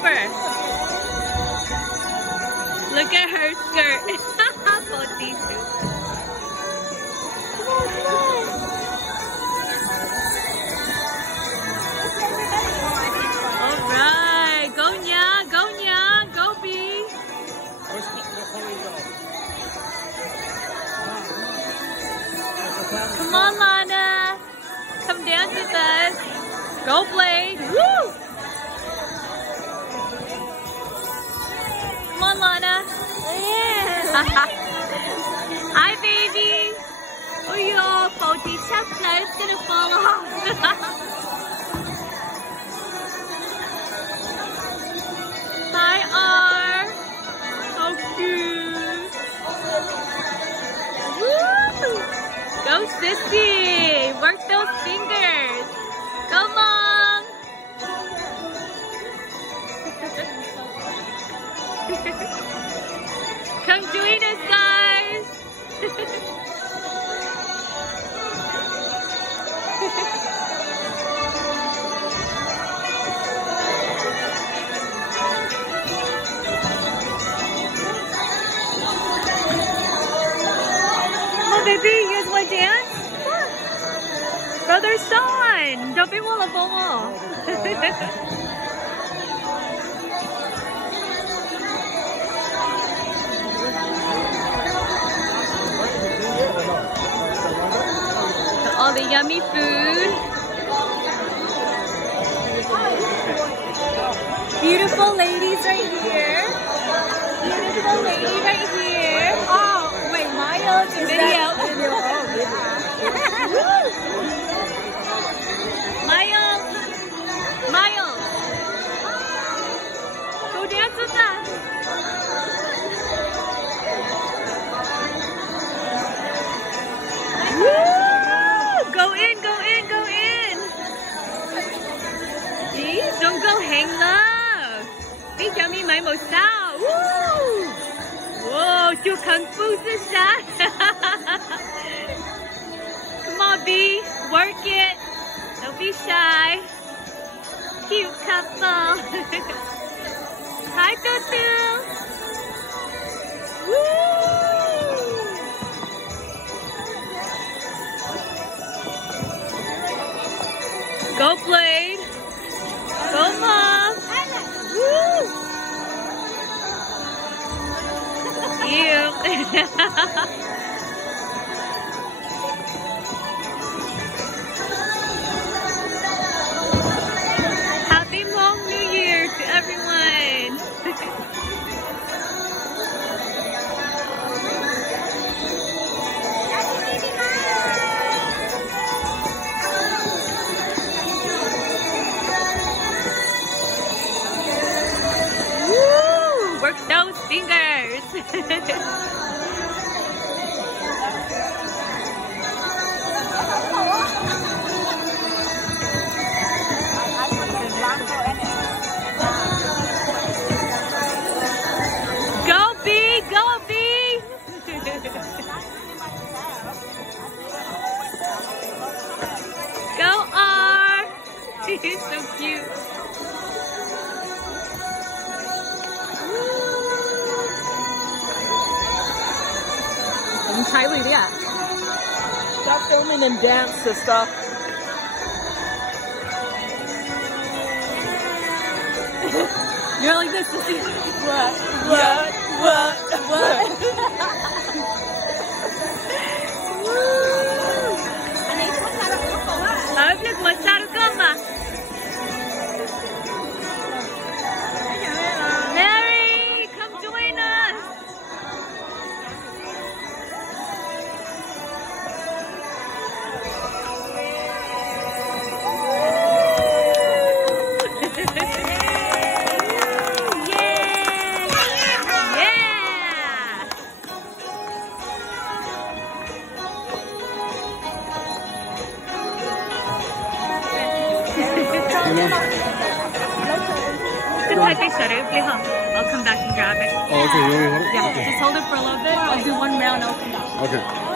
over. Look at her skirt. Potisu. Alright, go Nya, go Nya, go B. Come on Lana, come dance with us. Go Blade, woo! Come on Lana. Hi baby. Oh your Poti chest now is gonna fall off. Hi R. How cute. Woo! Go sissy. Work those fingers. Go mom. Come join us guys. Oh baby, you guys want to dance? Brother Sean, don't be walla bomo. All the yummy food. Beautiful ladies right here. Beautiful lady right here. Oh, wait, Miles and video. Miles. Miles. Go dance with us. Woo! Go in, go in, go in. See? Don't go hang low. Hey, yummy, my mo sao. Woo! Whoa, do kung fu shot. Come on, B. Work it. Don't be shy. Cute couple. Hi, Tutu. Woo! Go Blade. Go Mom. Woo! Ew. Happy Long New Year to everyone. Woo! Work those fingers. Go B, go B. Go R. He's so cute. Stop filming and dance, sister. You're like this, sissy. What? Harap nagmasaro ka ma. Mary, come join us. I'll come back and grab it. Oh, okay. Yeah, just hold it for a little bit. I'll do one round, I'll come back. Okay.